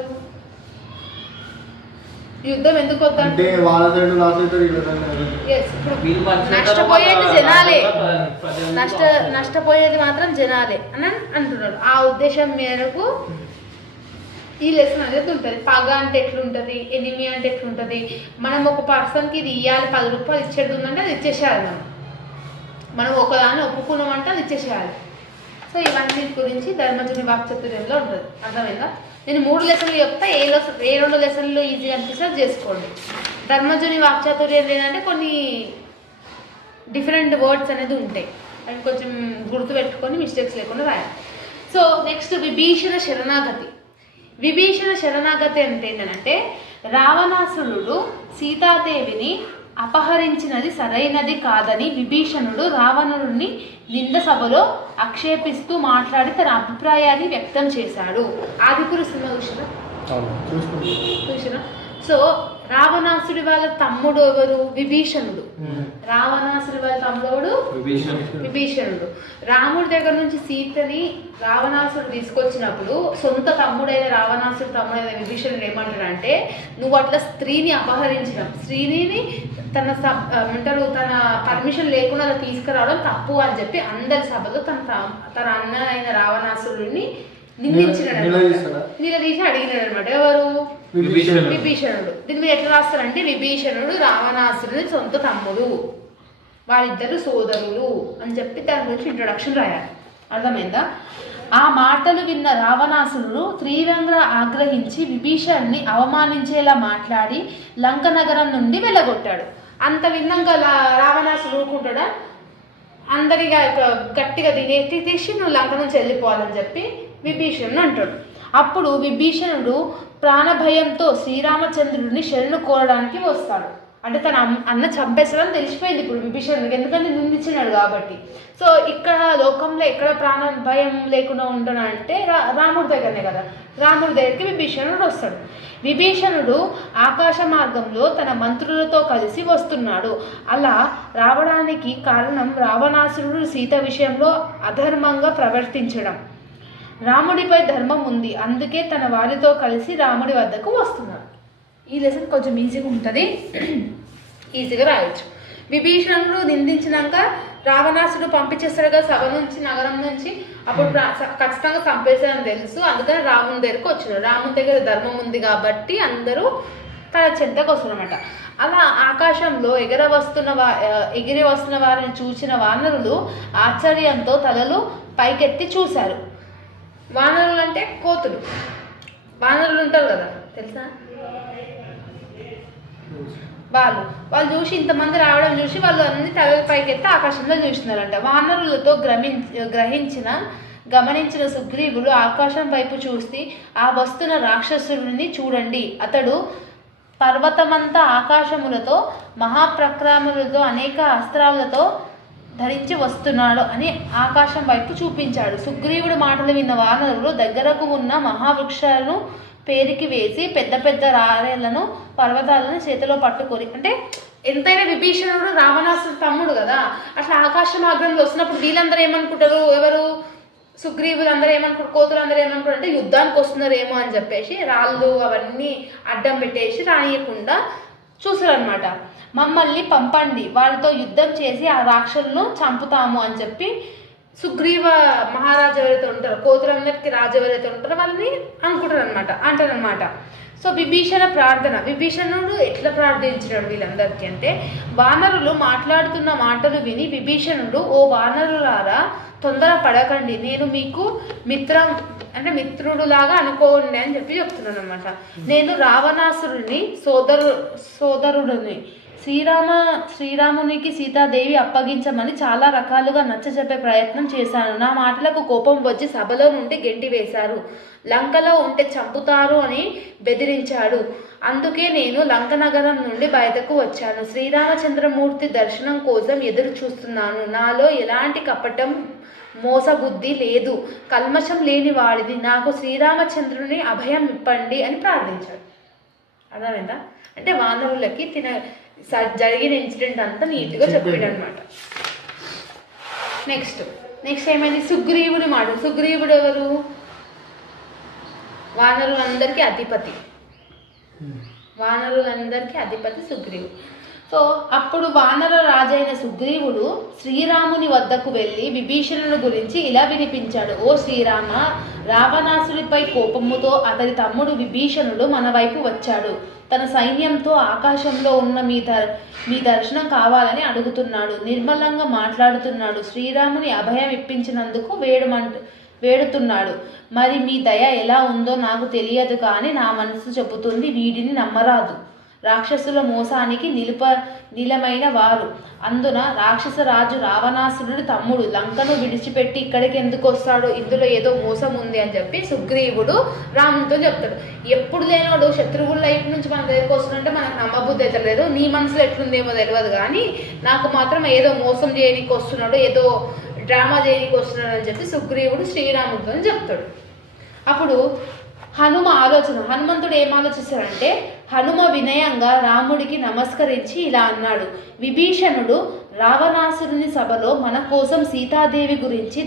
యుద్ధం ఎందుకు వద్దంటే ఇప్పుడు నష్టపోయేది జనాలే, నష్టపోయేది మాత్రం జనాలే అని అంటున్నాడు. ఆ ఉద్దేశం మేరకు ఈ లెసన్ అనేది ఉంటుంది. పగ అంటే ఎట్లుంటుంది, ఎనిమి అంటే ఎట్లుంటుంది. మనం ఒక పర్సన్కి ఇది ఇవ్వాలి 10 రూపాయలు ఇచ్చేది ఉందంటే అది ఇచ్చేసేయాలి. మనం ఒకదాన్ని ఒప్పుకున్నామంటే అది ఇచ్చేసేయాలి. సో ఇవన్నీ గురించి ధర్మజుని వాక్చాతుర్యంలో ఉంటుంది. అర్థమైందా? నేను 3 లెసన్లు చెప్తా, ఏ 2 లెసన్లు ఈజీగా అనిపిస్తే చేసుకోండి. ధర్మజుని వాక్చాతుర్యం ఏంటంటే కొన్ని డిఫరెంట్ వర్డ్స్ అనేది ఉంటాయి, అవి కొంచెం గుర్తుపెట్టుకొని మిస్టేక్స్ లేకుండా రాయాలి. సో నెక్స్ట్ విభీషణ శరణాగతి. విభీషణ శరణాగతి అంటే ఏంటంటే రావణాసురుడు సీతాదేవిని అపహరించినది సరైనది కాదని విభీషణుడు రావణుడిని నింద సభలో ఆక్షేపిస్తూ మాట్లాడి తన అభిప్రాయాన్ని వ్యక్తం చేశాడు. ఆదిపురు సినిమా చూసినా? సో రావణాసుడి వాళ్ళ తమ్ముడు ఎవరు? విభీషణుడు. రావణాసుడి వాళ్ళ తమ్ముడు విభీషణుడు. రాముడి దగ్గర నుంచి సీతని రావణాసుడు తీసుకొచ్చినప్పుడు సొంత తమ్ముడైన రావణాసుడు తమ్ముడైన విభీషణుడు ఏమంటాడంటే, నువ్వు అట్లా స్త్రీని అపహరించడం, స్త్రీని తన తన పర్మిషన్ లేకుండా అలా తీసుకురావడం తప్పు అని చెప్పి అందరి సభలో తన అన్న అయిన రావణాసురుడిని నిందించినాడు, నిలదీసి అడిగినాడు అనమాట. ఎవరు? విభీషణుడు. దీని మీద ఎట్లా రాస్తారంటే విభీషణుడు రావణాసురుడి సొంత తమ్ముడు, వాళ్ళిద్దరు సోదరులు అని చెప్పి దాని గురించి ఇంట్రొడక్షన్ రాయాలి. అర్థమైందా? ఆ మాటలు విన్న రావణాసురుడు తీవ్రంగా ఆగ్రహించి విభీషణుని అవమానించేలా మాట్లాడి లంక నగరం నుండి వెళ్ళగొట్టాడు. అంత విన్నాక రావణాసురుడు ఊరుకుంటాడా? అందరిగా గట్టిగా తీసి నువ్వు లంక నుంచి వెళ్ళిపోవాలని చెప్పి విభీషణుడు అంటాడు. అప్పుడు విభీషణుడు ప్రాణభయంతో శ్రీరామచంద్రుడిని శరణు కోరడానికి వస్తాడు. అంటే తన అన్న చంపేస్తాడని తెలిసిపోయింది ఇప్పుడు విభీషణుడికి, ఎందుకంటే నిందించినాడు కాబట్టి. సో ఇక్కడ లోకంలో ఎక్కడ ప్రాణ భయం లేకుండా ఉంటానంటే రాముడి దగ్గరనే కదా. రాముడి దగ్గరికి విభీషణుడు వస్తాడు. విభీషణుడు ఆకాశ మార్గంలో తన మంత్రులతో కలిసి వస్తున్నాడు. అలా రావడానికి కారణం రావణాసురుడు సీత విషయంలో అధర్మంగా ప్రవర్తించడం. రాముడిపై ధర్మం ఉంది, అందుకే తన వారితో కలిసి రాముడి వద్దకు వస్తున్నాడు. ఈ లెసన్ కొంచెం ఈజీగా ఉంటుంది, ఈజీగా రాయొచ్చు. విభీషణుడు నిందించినాక రావణాసుడు పంపించేస్తాడు కదా సభ నుంచి, నగరం నుంచి. అప్పుడు ఖచ్చితంగా చంపేశారని తెలుసు, అందుకని రాముని దగ్గరకు వచ్చినాడు. రాముని దగ్గర ధర్మం ఉంది కాబట్టి అందరూ తన చెంతకు వస్తున్నమాట. అలా ఆకాశంలో ఎగిరి వస్తున్న వారిని చూసిన వానరులు ఆశ్చర్యంతో తలలు పైకెత్తి చూశారు. వానరులు అంటే కోతులు, వానరులు ఉంటారు కదా తెలుసా? వాళ్ళు చూసి ఇంతమంది రావడం చూసి వాళ్ళు అన్ని తలల పైకెత్తి ఆకాశంలో చూస్తున్నారంట. వానరులతో గమనించిన సుగ్రీవుడు ఆకాశం వైపు చూసి, ఆ వస్తున్న రాక్షసుడిని చూడండి, అతడు పర్వతమంతా ఆకాశములతో మహాప్రక్రములతో అనేక అస్త్రాలతో ధరించి వస్తున్నాడు అని ఆకాశం వైపు చూపించాడు. సుగ్రీవుడి మాటలు విన్న వానరులు దగ్గరకు ఉన్న మహావృక్షాలను పేరికి వేసి పెద్ద పెద్ద రారేళ్లను పర్వతాలను చేతిలో పట్టుకొని, అంటే ఎంతైనా విభీషణుడు రావణాసుడు తమ్ముడు కదా, అట్లా ఆకాశ మార్గంలో వస్తున్నప్పుడు వీళ్ళందరూ ఏమనుకుంటారు, ఎవరు సుగ్రీవులు అందరూ ఏమనుకుంటారు, కోతులు అందరూ ఏమనుకుంటారు అంటే యుద్ధానికి వస్తున్నారేమో అని చెప్పేసి రాళ్ళు అవన్నీ అడ్డం పెట్టేసి రానియకుండా చూసారనమాట. మమ్మల్ని పంపండి, వాళ్ళతో యుద్ధం చేసి ఆ రాక్షసులను చంపుతాము అని చెప్పి సుగ్రీవ మహారాజు ఎవరైతే ఉంటారో, కోతులందరికీ రాజు ఎవరైతే ఉంటారో వాళ్ళని అనుకుంటారు అనమాట, అంటారనమాట. సో విభీషణ ప్రార్థన, విభీషణుడు ఎట్లా ప్రార్థించినాడు వీళ్ళందరికీ అంటే, వానరులు మాట్లాడుతున్న మాటలు విని విభీషణుడు, ఓ వానరులారా తొందర పడకండి, నేను మీకు మిత్రుడులాగా అనుకోండి అని చెప్పి చెప్తున్నాను అనమాట. నేను రావణాసురుని సోదరుడిని, శ్రీరామునికి సీతాదేవి అప్పగించమని చాలా రకాలుగా నచ్చజెప్పే ప్రయత్నం చేశాను. నా మాటలకు కోపం వచ్చి సభలో నుండి గెంటి వేశారు. లంకలో ఉంటే చంపుతారు అని బెదిరించాడు. అందుకే నేను లంక నగరం నుండి బయటకు వచ్చాను. శ్రీరామచంద్రమూర్తి దర్శనం కోసం ఎదురు చూస్తున్నాను. నాలో ఎలాంటి కపటం మోసబుద్ధి లేదు, కల్మషం లేని వాడిని, నాకు శ్రీరామచంద్రుని అభయం ఇప్పండి అని ప్రార్థించాడు. అర్థమైందా? అంటే వానరులకి జరిగిన ఇన్సిడెంట్ అంతా నీట్గా చెప్పాడు అనమాట. నెక్స్ట్ ఏమైంది? సుగ్రీవుడి మాట. సుగ్రీవుడు ఎవరు? వానరులందరికీ అధిపతి సుగ్రీవుడు. సో అప్పుడు వానర రాజైన సుగ్రీవుడు శ్రీరాముని వద్దకు వెళ్ళి విభీషణుని గురించి ఇలా వినిపించాడు. ఓ శ్రీరామ, రావణాసుడిపై కోపముతో అతడి తమ్ముడు విభీషణుడు మన వైపు వచ్చాడు. తన సైన్యంతో ఆకాశంలో ఉన్న మీ దర్శనం కావాలని అడుగుతున్నాడు. నిర్మలంగా మాట్లాడుతున్నాడు. శ్రీరాముని అభయం ఇప్పించినందుకు వేడుతున్నాడు. మరి మీ దయ ఎలా ఉందో నాకు తెలియదు, కానీ నా మనసు చెబుతుంది వీడిని నమ్మరాదు. రాక్షసుల మోసానికి నిలమైన వారు. అందున రాక్షస రాజు రావణాసురుడు తమ్ముడు లంకను విడిచిపెట్టి ఇక్కడికి ఎందుకు వస్తాడు? ఇందులో ఏదో మోసం ఉంది అని చెప్పి సుగ్రీవుడు రామునితో చెప్తాడు. ఎప్పుడు లేనోడు శత్రువుల వైపు నుంచి మన దగ్గరికి వస్తుందంటే మనకు నమ్మబుద్ధి అయితే లేదు. నీ మనసులో ఎట్లుందేమో తెలియదు, కానీ నాకు మాత్రం ఏదో మోసం చేయడానికి వస్తున్నాడు, ఏదో డ్రామా చేయడానికి వస్తున్నాడు అని చెప్పి సుగ్రీవుడు శ్రీరామునితో చెప్తాడు. అప్పుడు హనుమంతుడు ఏం ఆలోచిస్తాడంటే, హనుమ వినయంగా రాముడికి నమస్కరించి ఇలా అన్నాడు. విభీషణుడు రావణాసురుని సభలో మన కోసం సీతాదేవి గురించి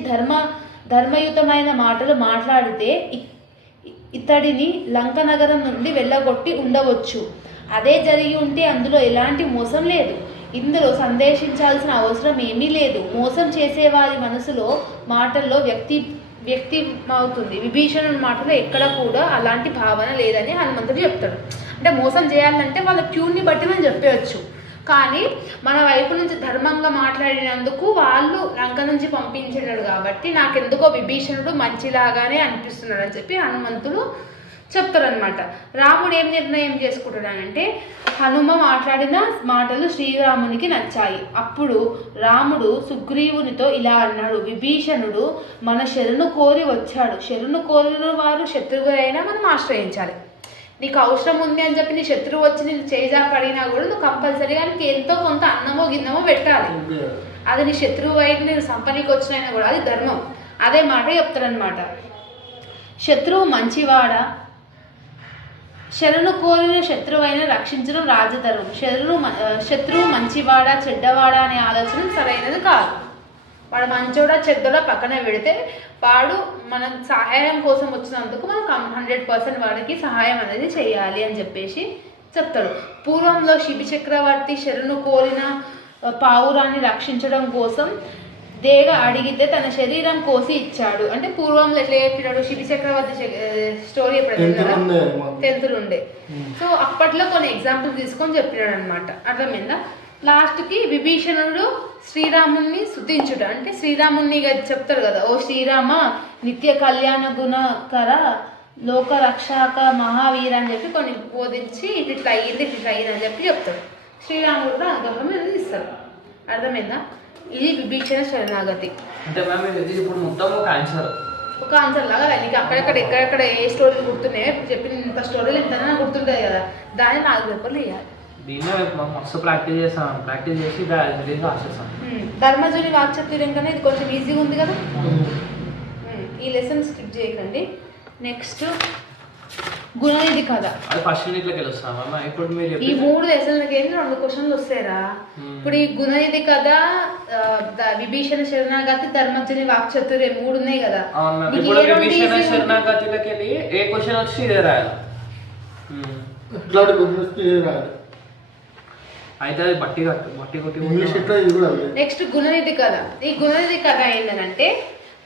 ధర్మయుతమైన మాటలు మాట్లాడితే ఇతడిని లంక నగరం నుండి వెళ్ళగొట్టి ఉండవచ్చు. అదే జరిగి ఉంటే అందులో ఎలాంటి మోసం లేదు. ఇందులో సందేశించాల్సిన అవసరం ఏమీ లేదు. మోసం చేసేవారి మనసులో మాటల్లో వ్యక్తమవుతుంది. విభీషణుని మాటలో ఎక్కడ కూడా అలాంటి భావన లేదని హనుమంతుడు చెప్తాడు. అంటే మోసం చేయాలంటే వాళ్ళ ట్యూన్ని బట్టి మనం చెప్పవచ్చు, కానీ మన వైపు నుంచి ధర్మంగా మాట్లాడినందుకు వాళ్ళు లంక నుంచి పంపించినాడు కాబట్టి నాకెందుకో విభీషణుడు మంచిలాగానే అనిపిస్తున్నాడు అని చెప్పి హనుమంతుడు చెప్తారనమాట. రాముడు ఏం నిర్ణయం చేసుకుంటాడంటే, హనుమ మాట్లాడిన మాటలు శ్రీరామునికి నచ్చాయి. అప్పుడు రాముడు సుగ్రీవునితో ఇలా అన్నాడు. విభీషణుడు మన శరణు కోరి వచ్చాడు. శరణు కోరిన వారు శత్రువులైనా మనం ఆశ్రయించాలి. నీకు అవసరం ఉంది అని చెప్పి నీ శత్రువు వచ్చి నేను చేజాపడినా కూడా నువ్వు కంపల్సరీగా నీకు ఎంతో కొంత అన్నమో గిన్నమో పెట్టాలి. అది నీ శత్రువు అయితే నేను సంపనికి వచ్చినైనా కూడా అది ధర్మం. అదే మాట చెప్తాడనమాట. శత్రువు మంచివాడా? శరణు కోరిన శత్రువైన రక్షించడం రాజధర్మం. శత్రువు మంచివాడా చెడ్డవాడా అనే ఆలోచన సరైనది కాదు. వాడు మంచోడా చెడ్డోడా పక్కన పెడితే వాడు మనం సహాయం కోసం వచ్చినందుకు మనం 100% వాడికి సహాయం అనేది చేయాలి అని చెప్పేసి చెప్తాడు. పూర్వంలో శిబి చక్రవర్తి శరణు కోరిన పావురాన్ని రక్షించడం కోసం దేగ అడిగితే తన శరీరం కోసి ఇచ్చాడు. అంటే పూర్వంలో ఎట్లా చెప్పినాడు? శిబి చక్రవర్తి స్టోరీ ఎప్పుడు 10th ఉండే. సో అప్పట్లో కొన్ని ఎగ్జాంపుల్ తీసుకొని చెప్పినాడు అనమాట. అర్థమైందా? లాస్ట్కి విభీషణుడు శ్రీరాముని స్తుతించుడు, అంటే శ్రీరాముని చెప్తాడు కదా, ఓ శ్రీరామ నిత్య కళ్యాణ గుణకర లోక రక్షక మహావీర అని చెప్పి కొన్ని బోధించి ఇట్లా అయ్యింది అని చెప్పి చెప్తాడు. శ్రీరాముడు కూడా అనుగ్రహం అనేది ఇస్తాడు. అర్థమైందా? ఇది విభీషణ శరణాగతి. అంటే మ్యామ్ ఇది ఇప్పుడు మొత్తం ఒక ఆన్సర్ లాగా నీకు అక్కడెక్కడ ఎక్కడెక్కడ ఏ స్టోరీలు గుర్తున్నాయో ఇప్పుడు చెప్పిన ఇంత స్టోరీలు ఎంతైనా గుర్తుంటాయి కదా, దాన్ని 4 పేపర్లు వేయాలి. దీన్నే మస్తు ప్రాక్టీస్ చేసి రాసేస్తాం. ధర్మజుని వాక్చతుర్యం కన్నా ఇది కొంచెం ఈజీగా ఉంది కదా. ఈ లెసన్ స్కిప్ చేయకండి. నెక్స్ట్ గుణనిధి కథ. అది ఫస్ట్ యూనిట్లోకి వెళ్ళొస్తామా? ఇప్పుడు మీరు ఈ 3 లెసన్లకి 2 క్వశ్చన్లు వస్తాయిరా. ఇప్పుడు ఈ గుణనిధి కథ, విభీషణ శరణాగతి, ధర్మజుని వాక్చతుర్యం 3 ఉన్నాయి కదా. ఇప్పుడు విభీషణ శరణాగతిలోకి వెళ్ళి ఏ క్వశ్చన్ వచ్చి ఇదే రాయాలి. అయితే అది బట్టి కొట్టి ఇంగ్లీష్ ఎట్లా ఇది కూడా నెక్స్ట్ గుణనిధి కథ. ఈ గుణనిధి కథ ఏంటంటే,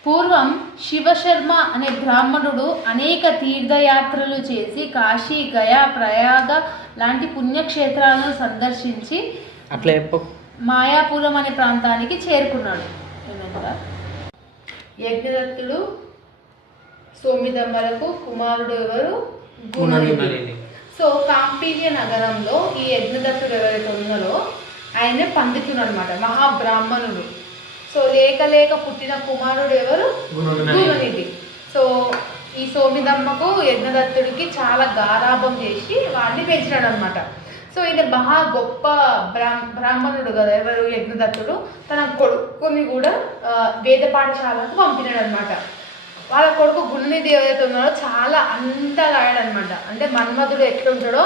పూర్వం శివశర్మ అనే బ్రాహ్మణుడు అనేక తీర్థయాత్రలు చేసి కాశీ, గయా, ప్రయాగ లాంటి పుణ్యక్షేత్రాలను సందర్శించి అట్లా మాయాపురం అనే ప్రాంతానికి చేరుకున్నాడు. ఏమంటారా? యజ్ఞదత్తుడు సోమిదమ్మలకు కుమారుడు ఎవరు? గుణనిధి. సో కాంపీల్య నగరంలో ఈ యజ్ఞదత్తుడు ఎవరైతే ఉన్నారో ఆయన పండితుడు అనమాట, మహాబ్రాహ్మణుడు. సో లేక పుట్టిన కుమారుడు ఎవరు? గుణనిధి. సో ఈ సోమిదమ్మకు యజ్ఞదత్తుడికి చాలా గారాభం చేసి వాడిని పెంచినాడు అనమాట. సో ఇది మహా గొప్ప బ్రాహ్మణుడు కదా ఎవరు? యజ్ఞదత్తుడు. తన కొడుకుని కూడా వేద పాఠశాలకు పంపినాడు అనమాట. వాళ్ళ కొడుకు గుణనిధి ఎవరైతే ఉన్నాడో చాలా రాయడనమాట. అంటే మన్మధుడు ఎట్లుంటాడో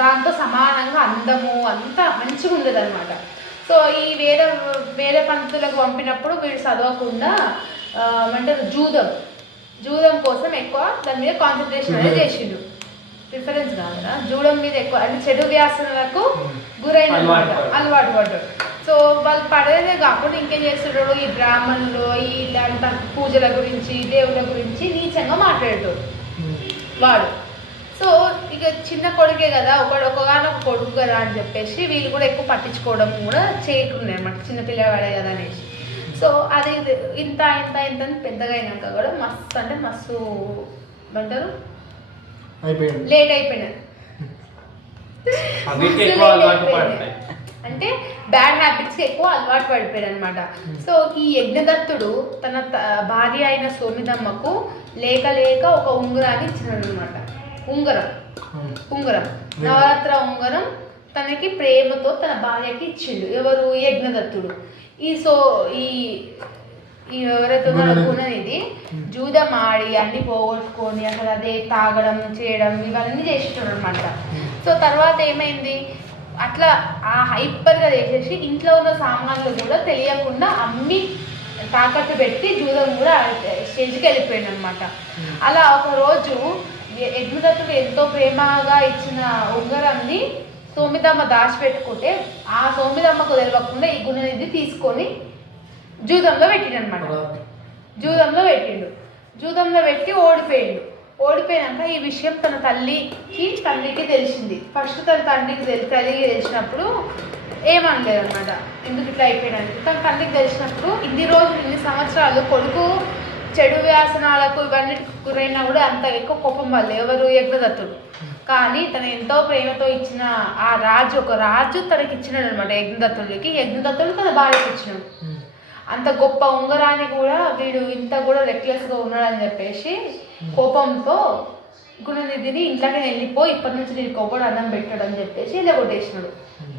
దాంతో సమానంగా అందము అంతా మంచిగా ఉండదు అనమాట. సో ఈ వేరే పండితులకు పంపినప్పుడు వీడు చదవకుండా అంటే జూదం కోసం ఎక్కువ దాని మీద కాన్సన్ట్రేషన్ అనేది చేసిండు. ప్రిఫరెన్స్ కాదు, జూడం మీద ఎక్కువ అంటే చెడు వ్యాసనలకు గురైన అలవాటు పడ్డాడు. సో వాళ్ళు పడేదే కాకుండా ఇంకేం చేస్తున్నాడు, ఈ బ్రాహ్మణులు ఇలాంటి పూజల గురించి దేవుళ్ళ గురించి నీచంగా మాట్లాడేటోడు వాడు. సో ఇక చిన్న కొడుకే కదా, ఒకగానొక కొడుకు కదా అని చెప్పేసి వీళ్ళు కూడా ఎక్కువ పట్టించుకోవడం కూడా చేయకుండా అనమాట, చిన్న పిల్లవాడే కదా అనేసి. సో అది ఇంత పెద్దగా అయినాక కూడా మస్తు ఏమంటారు లేట్ అయిపోయినారు. అంటే బ్యాడ్ హ్యాబిట్స్కి ఎక్కువ అలవాటు పడిపోయాడు అనమాట. సో ఈ యజ్ఞదత్తుడు తన భార్య అయిన సోమిదమ్మకు లేక ఒక ఉంగరాన్ని ఇచ్చినాడు అనమాట. ఉంగరం నవరాత్ర ఉంగరం తనకి ప్రేమతో తన భార్యకి ఇచ్చిండు. ఎవరు? యజ్ఞదత్తుడు. ఈ ఎవరైతే ఉన్నారో గుణనిధి జూదం ఆడి అన్ని పోగొట్టుకొని అసలు అదే తాగడం చేయడం ఇవన్నీ చేసేటాడు అనమాట. సో తర్వాత ఏమైంది, అట్లా ఆ హైపర్గా చేసేసి ఇంట్లో ఉన్న సామాన్లు కూడా తెలియకుండా అమ్మి తాకట్టు పెట్టి జూదం కూడా స్టేజ్కి వెళ్ళిపోయాడు అనమాట. అలా ఒకరోజు యజ్ఞదత్తుడు ఎంతో ప్రేమగా ఇచ్చిన ఉంగరాన్ని సోమిదమ్మ దాచిపెట్టుకుంటే ఆ సోమిదమ్మకు తెలియకుండా ఈ గుణనిధి తీసుకొని జూదంలో పెట్టిండు అనమాట. జూదంలో పెట్టి ఓడిపోయినాక ఈ విషయం తన తండ్రికి తెలిసింది. ఫస్ట్ తన తల్లికి తెలిసినప్పుడు ఏమనలేదు అనమాట, ఎందుకు ఇట్లా అయిపోయినానికి. తన తండ్రికి తెలిసినప్పుడు ఇన్ని సంవత్సరాలు కొడుకు చెడు వ్యాసనాలకు ఇవన్నీ గురైనా కూడా అంత ఎక్కువ కోపం వాళ్ళు ఎవరు? యజ్ఞదత్తుడు. కానీ తను ఎంతో ప్రేమతో ఇచ్చిన ఆ ఒక రాజు తనకి ఇచ్చినాడు అనమాట యజ్ఞదత్తుడికి. యజ్ఞదత్తుడు తన భార్యకి ఇచ్చినాడు. అంత గొప్ప ఉంగరాన్ని కూడా వీడు ఇంత కూడా రెక్లెస్గా ఉన్నాడని చెప్పేసి కోపంతో గుణనిధిని ఇంట్లోకి వెళ్ళిపోయి ఇప్పటి నుంచి నేను కొబ్బడు అన్నం పెట్టాడు అని చెప్పేసి ఇలా కొట్టేసినాడు.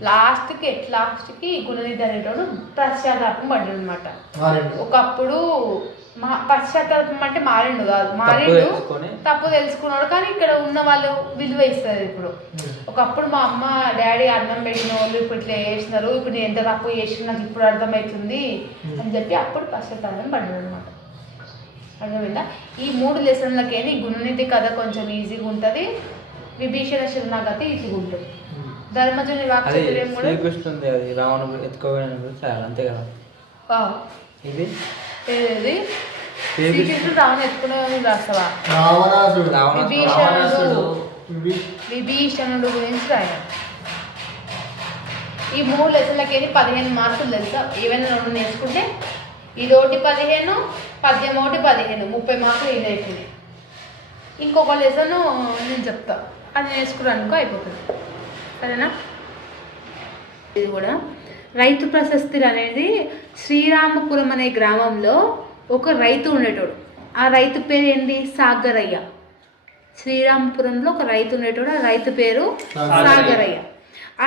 లాస్ట్కి గుణనిధి అనేటోడు పశ్చాత్తాపం పడ్డాడు అనమాట. ఒకప్పుడు పశ్చాత్తాపం అంటే మారిండు తప్పు తెలుసుకున్నాడు. కానీ ఇక్కడ ఉన్న వాళ్ళు విలువ ఇస్తారు. ఇప్పుడు ఒకప్పుడు మా అమ్మ డాడీ అన్నం పెట్టిన వాళ్ళు ఇప్పుడు ఇట్లా చేసినారు, ఇప్పుడు నేను ఎంత తప్పు చేసిన నాకు ఇప్పుడు అర్థమవుతుంది అని చెప్పి అప్పుడు పశ్చాత్తాపం పడ్డాడు అనమాట. అర్థమైందా? ఈ 3 లెసన్లకేని గుణనిధి కథ కొంచెం ఈజీగా ఉంటుంది, విభీషణ శరణాగతి ఈజీగా ఉంటుంది. ధర్మజుని వాక్యం కూడా రావణుడు ఎత్తుకోవడానికి అంతే కదా. ఇది శ్రీకృష్ణుడు రావణ ఎత్తుకునే రాస్తావా? విభీషణుడు గురించి రాయాలి. ఈ 3 లెసన్లకేని 15 మార్కులు తెలుసా? ఏవైనా 2 నేర్చుకుంటే ఇదోటి 15, పద్యం ఒకటి 15, 30 మార్కులు ఇది అయిపోయినాయి. ఇంకొక లెసన్ నేను చెప్తా, అది నేర్చుకున్నానుకో అయిపోతుంది. సరేనా? ఇది కూడా రైతు ప్రశస్తిలు అనేది శ్రీరామపురం అనే గ్రామంలో ఒక రైతు ఉండేటోడు. ఆ రైతు పేరు ఏంటి? సాగరయ్య. శ్రీరామపురంలో ఒక రైతు ఉండేటోడు, ఆ రైతు పేరు సాగరయ్య.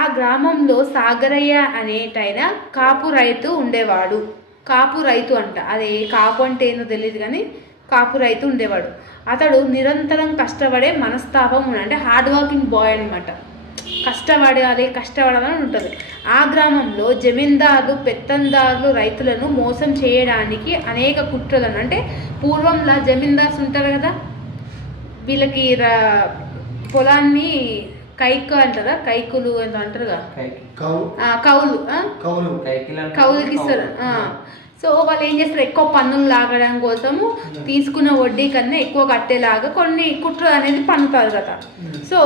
ఆ గ్రామంలో సాగరయ్య అనేటైన కాపు రైతు ఉండేవాడు. కాపు రైతు అంట, అదే కాపు అంటే ఏందో తెలియదు కానీ కాపు రైతు ఉండేవాడు. అతడు నిరంతరం కష్టపడే మనస్తాపం అంటే హార్డ్ వర్కింగ్ బాయ్ అనమాట. కష్టపడాలని ఉంటుంది. ఆ గ్రామంలో జమీందారులు పెత్తందారులు రైతులను మోసం చేయడానికి అనేక కుట్రలను, అంటే పూర్వంలో జమీందార్స్ ఉంటారు కదా, వీళ్ళకి పొలాన్ని కైకు అంటారా, కైకులు ఏదో అంటారుగా, కౌ కౌలు కౌలు కౌలుకి ఇస్తారు. సో వాళ్ళు ఏం చేస్తారు, ఎక్కువ పన్నులు లాగడం కోసము తీసుకున్న వడ్డీ కన్నా ఎక్కువ కట్టేలాగా కొన్ని కుట్రలు అనేది పన్నుతారు కదా. సో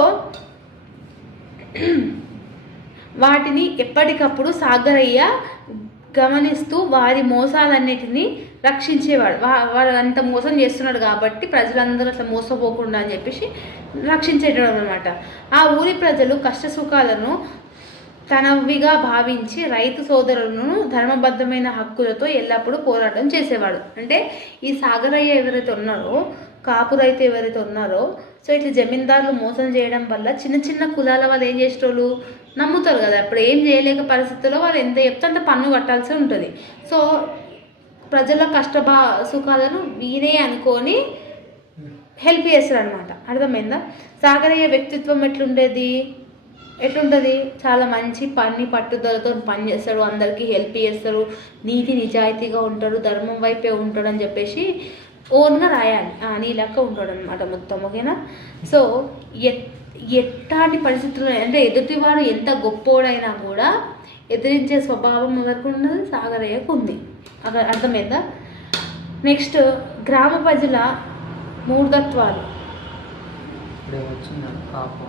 వాటిని ఎప్పటికప్పుడు సాగరయ్య గమనిస్తూ వారి మోసాలన్నిటినీ రక్షించేవాడు. వాడు అంత మోసం చేస్తున్నాడు కాబట్టి ప్రజలందరూ అట్లా మోసపోకుండా అని చెప్పేసి రక్షించేటం అనమాట. ఆ ఊరి ప్రజలు కష్ట సుఖాలను తనవిగా భావించి రైతు సోదరులను ధర్మబద్ధమైన హక్కులతో ఎల్లప్పుడూ పోరాటం చేసేవాడు. అంటే ఈ సాగరయ్య ఎవరైతే ఉన్నారో, కాపు రైతు ఎవరైతే ఉన్నారో, సో ఇట్లా జమీందారులు మోసం చేయడం వల్ల చిన్న చిన్న కులాల వాళ్ళు ఏం చేసేటోళ్ళు నమ్ముతారు కదా. అప్పుడు ఏం చేయలేక పరిస్థితుల్లో వాళ్ళు ఎంత చెప్తే అంత పన్ను కట్టాల్సి ఉంటుంది. సో ప్రజల సుఖాలను వీరే అనుకొని హెల్ప్ చేస్తారు అనమాట. అర్థమైందా? సాగరయ్య వ్యక్తిత్వం ఎట్లుంటుంది, చాలా మంచి పట్టుదలతో పని చేస్తాడు, అందరికీ హెల్ప్ చేస్తాడు, నీతి నిజాయితీగా ఉంటాడు, ధర్మం వైపే ఉంటాడు అని చెప్పేసి ఓన్గా రాయాలి. నీ లెక్క ఉంటాడు అనమాట మొత్తం. ఓకేనా? సో ఎట్లాంటి పరిస్థితుల్లో అంటే ఎదుటివాడు ఎంత గొప్పోడైనా కూడా ఎదిరించే స్వభావం ఎవరికి ఉన్నది, సాగరయ్యకు ఉంది. అర్థమైందా? నెక్స్ట్ గ్రామ ప్రజల మూఢత్వాలు. ఇప్పుడు వచ్చిందా కాపు